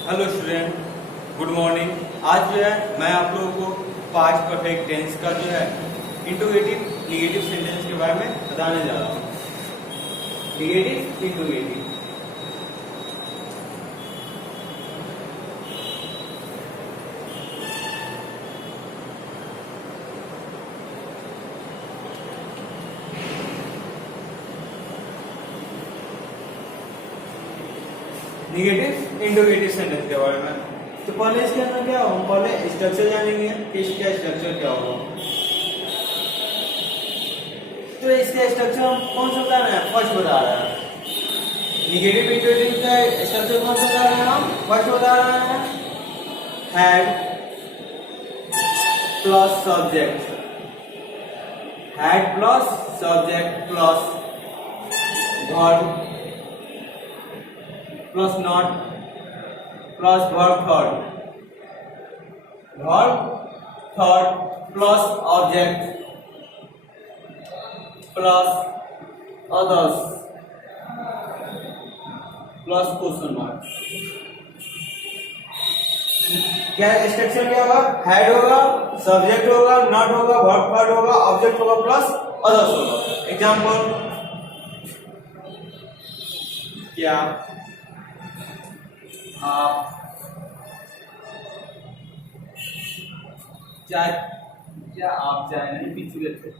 Hello student, good morning. आज जो है मैं आप लोगों को पास्ट परफेक्ट टेंस का जो है इंट्रोगेटिव निगेटिव सेंटेंस के बारे में बताने जा रहा हूँ। Negative interrogative. Negative interrogative sentence के बारे में तो पहले इसके अंदर क्या होगा, पहले स्ट्रक्चर जानेंगे कि इसका स्ट्रक्चर क्या होगा। तो इसका स्ट्रक्चर हम कौन सा बता रहे हैं, फर्स्ट बता रहे हैं। निगेटिव इंट्रोगेटिव का स्ट्रक्चर कौन सा बता रहे हैं, हम फर्स्ट बता रहे हैं। Had plus subject, had plus subject plus verb plus not plus verb third plus object plus others plus question mark. क्या स्ट्रक्चर क्या होगा, हेड होगा, सब्जेक्ट होगा, नॉट होगा, वर्ब थर्ड होगा, ऑब्जेक्ट होगा प्लस अदर्स होगा। एग्जांपल, क्या आप चाय नहीं पी चुके थे?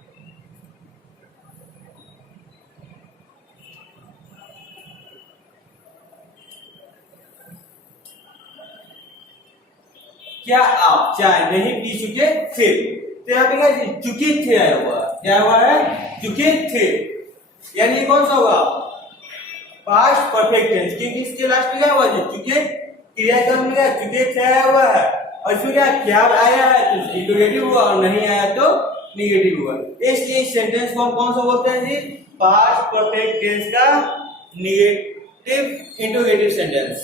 क्या आप चाय नहीं पी चुके थे? तो यहाँ पे क्या चुके थे आया हुआ, क्या हुआ है, चुके थे। यानी कौन सा होगा, पास्ट परफेक्ट टेंस, क्योंकि इसके लास्ट में क्या हुआ, चुके क्रियाक्रम में क्या चुके थे आया हुआ है, और इसमें क्या आया है तो इंट्रोगेटिव हुआ, और नहीं आया तो निगेटिव हुआ। इसलिए इस सेंटेंस को हम कौन सा बोलते हैं जी, पास्ट परफेक्ट टेंस का निगेटिव इंट्रोगेटिव सेंटेंस।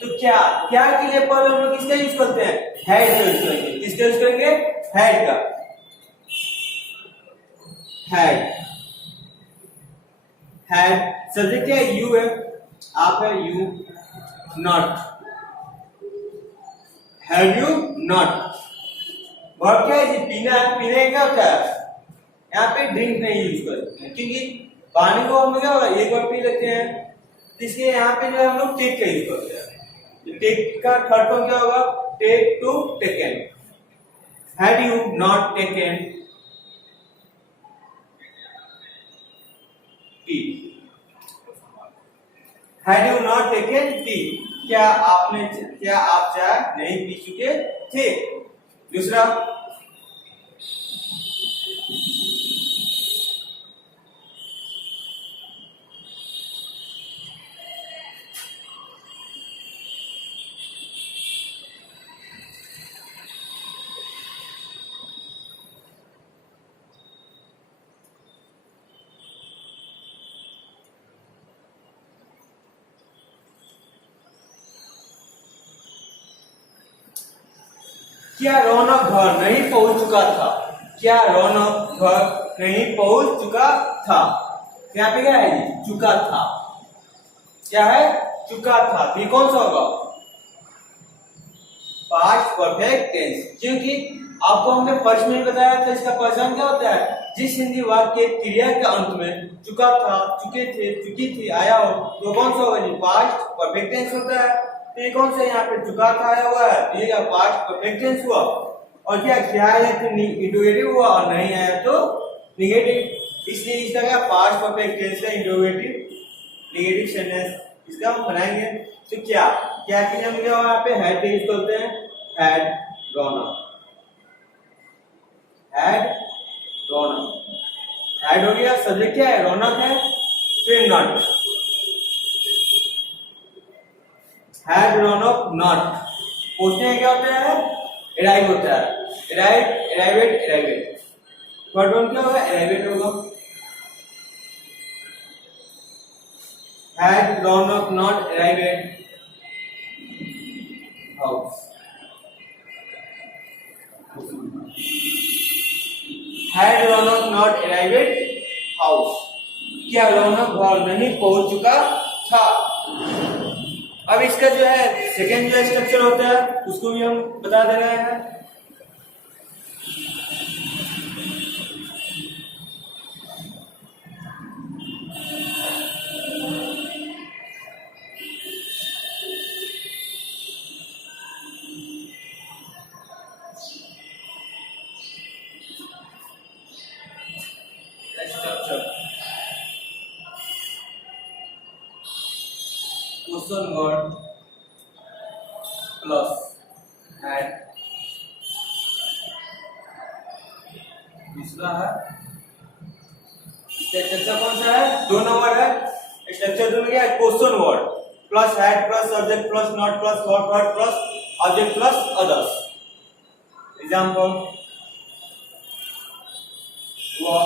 तो क्या के लिए पहले हम लोग किसका यूज करते हैं, हेड का यूज करेंगे। किसका यूज करेंगे, हेड का। हेड सब्जेक्ट क्या है, यू है, आप है, you not, have you not. Verb क्या है जी, पीना है, पीने का क्या होता है, यहाँ पे ड्रिंक नहीं यूज करते हैं, क्योंकि पानी को हम क्या होगा एक बार पी लेते हैं, इसलिए यहाँ पे जो है हम लोग टेक का यूज करते हैं। टेक का थर्ड फॉर्म क्या होगा, take took taken. Had you not taken tea, had you not taken tea, क्या आप चाय नहीं पी चुके थे। दूसरा, क्या रौनक घर नहीं पहुंच चुका था, क्या रौनक घर नहीं पहुंच चुका था। यहाँ पे क्या है, चुका था, क्या है, चुका था। ये कौन सा होगा, पास्ट परफेक्ट टेंस, क्योंकि आपको हमने फर्स्ट में बताया था इसका पहचान क्या होता है, जिस हिंदी वाक्य क्रिया के अंत में चुका था, चुके थे, चुकी थी आया हो तो कौन सा होगा, पास्ट परफेक्ट टेंस होता है। तो ये कौन सा यहाँ पे चुका था आया हुआ है, तो ये पास्ट परफेक्ट टेंस हुआ। और क्या आया तो इंट्रोगेटिव हुआ, और नहीं आया तो निगेटिव। इसलिए इसका क्या, पास्ट परफेक्ट टेंस का इंट्रोगेटिव निगेटिव सेंटेंस इसका हम बनाएंगे। तो क्या के लिए हम क्या यहाँ पे हेड का यूज करते हैं, had Raunak, had Raunak, had हो गया, सब्जेक्ट क्या है, रौनक है, फिर नॉट, हैड रौनक नॉट। पूछते हैं क्या होता है, अराइव होता है, अराइवेट। वर्ड वन क्या होगा, अराइवेट होगा। Had Raunak not arrived house, had Raunak not arrived house, क्या रौनक घर नहीं पहुंच चुका था। अब इसका जो है सेकेंड जो स्ट्रक्चर होता है उसको भी हम बता दे रहे हैं। Structure question word plus had, दूसरा है स्ट्रक्चर कौन सा है, 2 नंबर है। स्ट्रक्चर दोनों क्या है, question word plus head plus subject plus not plus word plus object plus others. Example वो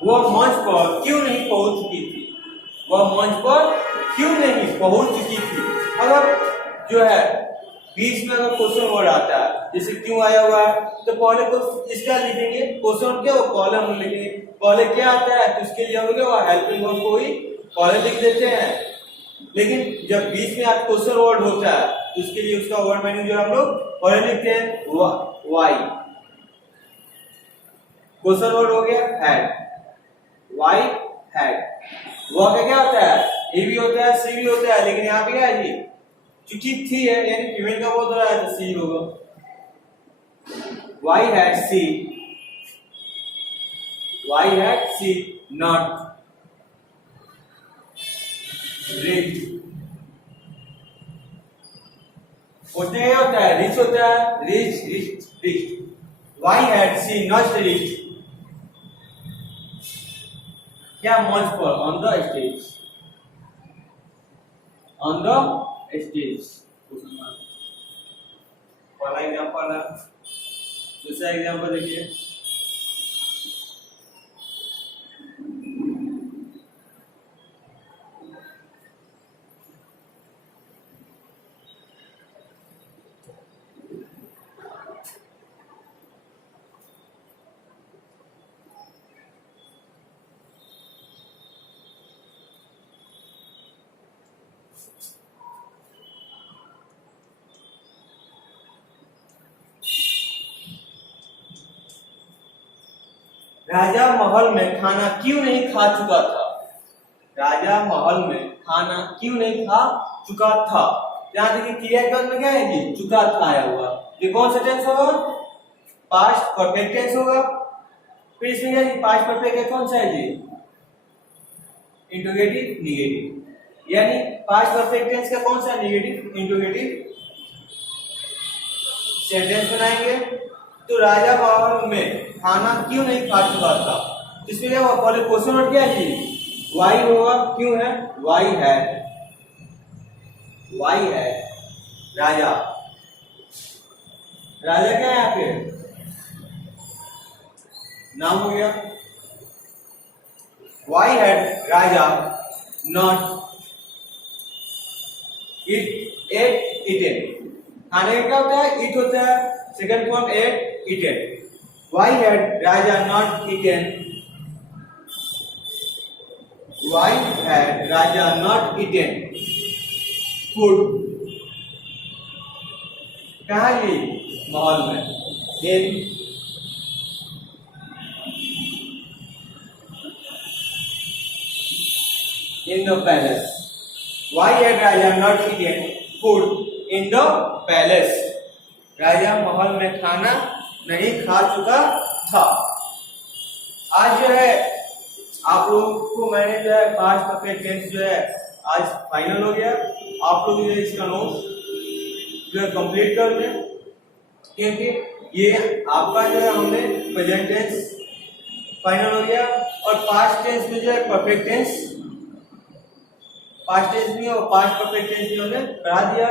वह मंच पर क्यों नहीं पहुंच चुकी थी, वह मंच पर क्यों नहीं पहुंच चुकी थी। अगर जो है बीच में अगर क्वेश्चन वर्ड आता है जैसे क्यों आया हुआ है तो पहले तो इसका लिखेंगे क्वेश्चन क्या, वो कॉलम लिखेंगे। पहले क्या आता है तो उसके लिए हम लोग वो हेल्पिंग वर्ब को ही पहले लिख देते हैं। लेकिन जब बीच में आप क्वेश्चन वर्ड होता है तो उसके लिए उसका वर्ड मीनिंग जो हम लोग पहले लिखते हैं वाई। क्वेश्चन वर्ड हो गया हैड, वाई हैड। वह का क्या होता है, ए भी होता है सी भी होता है, लेकिन यहाँ पे क्या है जी चूंकि थी है यानी फीमेल का बोल रहा है तो सी होगा। Why had she, why had she not reach. उसने क्या होता है रीच होता है, reach reach reach. Why had she not reach, क्या मंच पर, on the stage, on the stage. पहला एग्जांपल है, दूसरा एग्जांपल देखिए। राजा महल में खाना क्यों नहीं खा चुका था, राजा महल में खाना क्यों नहीं खा चुका था। यहाँ देखिए क्रिया के बाद में क्या है जी चुका था आया हुआ, ये कौन सा टेंस होगा, पास्ट परफेक्ट टेंस होगा। फिर इसमें क्या जी पास्ट परफेक्ट कौन सा है जी इंट्रोगेटिव निगेटिव, यानी पास्ट परफेक्ट टेंस का कौन सा निगेटिव इंट्रोगेटिव सेंटेंस बनाएंगे। तो राजा महल में खाना क्यों नहीं खा चुका था, इसमें क्या होगा पहले क्वेश्चन वर्ड क्या है जी वाई होगा, क्यों है वाई है, वाई है राजा, राजा क्या है यहाँ पे नाम हो गया। Why had Raja not eat ate eaten, खाने का क्या होता है ईट होता है, second form ate eaten. Why had Raja not eaten? Why had Raja not eaten food? कहाँ ये महल में, in the palace. Why had Raja not eaten food in the palace? राजा महल में खाना नहीं खा चुका था। आज जो है आप लोगों को मैंने जो है पास्ट परफेक्ट टेंस जो है आज फाइनल हो गया। आप लोग जो है इसका नोट जो है कंप्लीट कर लें। क्योंकि ये आपका जो है हमने प्रेजेंट टेंस फाइनल हो गया और पास्ट टेंस में जो है परफेक्ट टेंस, पास्ट टेंस भी और पास्ट परफेक्ट टेंस भी हमने पढ़ा दिया।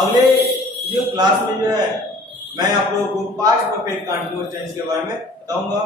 अगले जो क्लास में जो है मैं आप लोगों को पास्ट परफेक्ट कंटीन्यूअस टेंस के बारे में बताऊंगा।